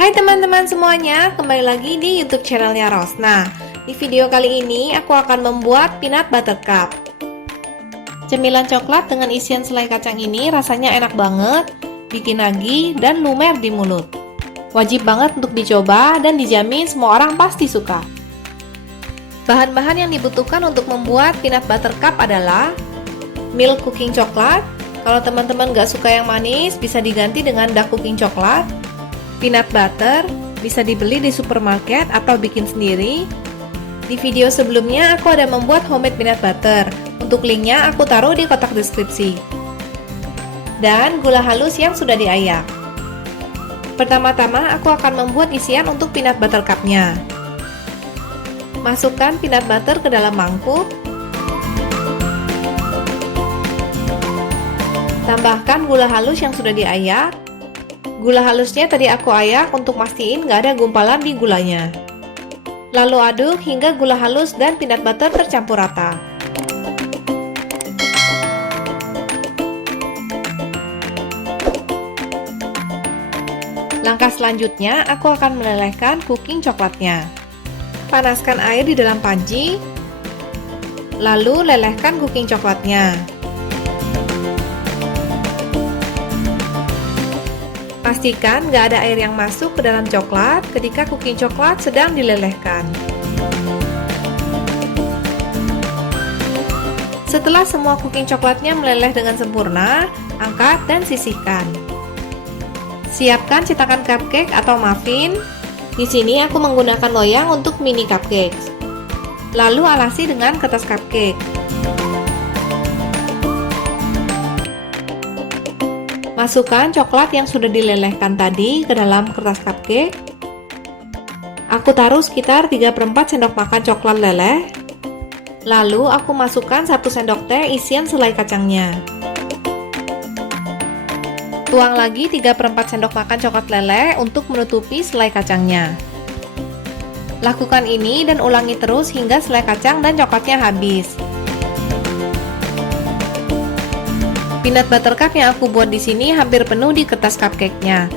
Hai teman-teman semuanya, kembali lagi di YouTube channelnya Rosna. Di video kali ini aku akan membuat peanut butter cup. Cemilan coklat dengan isian selai kacang ini rasanya enak banget, bikin nagih dan lumer di mulut. Wajib banget untuk dicoba dan dijamin semua orang pasti suka. Bahan-bahan yang dibutuhkan untuk membuat peanut butter cup adalah milk cooking coklat. Kalau teman-teman gak suka yang manis, bisa diganti dengan dark cooking coklat. Peanut butter bisa dibeli di supermarket atau bikin sendiri. Di video sebelumnya aku ada membuat homemade peanut butter. Untuk linknya aku taruh di kotak deskripsi. Dan gula halus yang sudah diayak. Pertama-tama aku akan membuat isian untuk peanut butter cup-nya. Masukkan peanut butter ke dalam mangkuk. Tambahkan gula halus yang sudah diayak. Gula halusnya tadi aku ayak untuk mastiin nggak ada gumpalan di gulanya. Lalu aduk hingga gula halus dan peanut butter tercampur rata. Langkah selanjutnya, aku akan melelehkan cooking coklatnya. Panaskan air di dalam panci, lalu lelehkan cooking coklatnya. Pastikan nggak ada air yang masuk ke dalam coklat ketika cooking coklat sedang dilelehkan. Setelah semua cooking coklatnya meleleh dengan sempurna, angkat dan sisihkan. Siapkan cetakan cupcake atau muffin. Di sini aku menggunakan loyang untuk mini cupcake. Lalu alasi dengan kertas cupcake. Masukkan coklat yang sudah dilelehkan tadi ke dalam kertas cupcake. Aku taruh sekitar 3/4 sendok makan coklat leleh. Lalu aku masukkan 1 sendok teh isian selai kacangnya. Tuang lagi 3/4 sendok makan coklat leleh untuk menutupi selai kacangnya. Lakukan ini dan ulangi terus hingga selai kacang dan coklatnya habis. Peanut butter cup yang aku buat di sini hampir penuh di kertas cupcake-nya.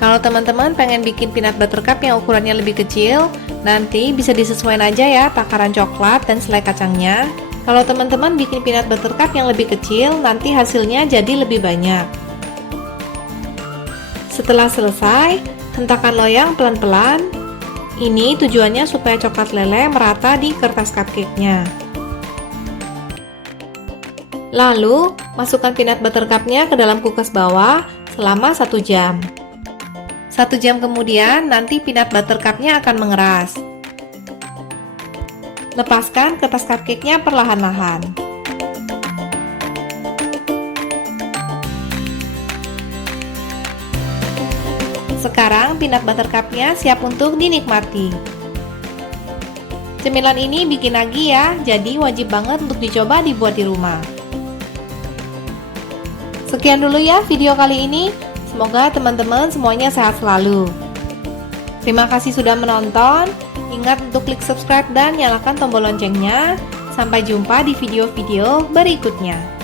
Kalau teman-teman pengen bikin peanut butter cup yang ukurannya lebih kecil, nanti bisa disesuaikan aja ya takaran coklat dan selai kacangnya. Kalau teman-teman bikin peanut butter cup yang lebih kecil, nanti hasilnya jadi lebih banyak. Setelah selesai, hentakan loyang pelan-pelan. Ini tujuannya supaya coklat leleh merata di kertas cupcake-nya. Lalu, masukkan peanut butter cup-nya ke dalam kulkas bawah selama 1 jam. 1 jam kemudian, nanti peanut butter cup-nya akan mengeras. Lepaskan kertas cupcake-nya perlahan-lahan. Sekarang, peanut butter cup-nya siap untuk dinikmati. Cemilan ini bikin nagih ya, jadi wajib banget untuk dicoba dibuat di rumah. Sekian dulu ya video kali ini. Semoga teman-teman semuanya sehat selalu. Terima kasih sudah menonton. Ingat untuk klik subscribe dan nyalakan tombol loncengnya. Sampai jumpa di video-video berikutnya.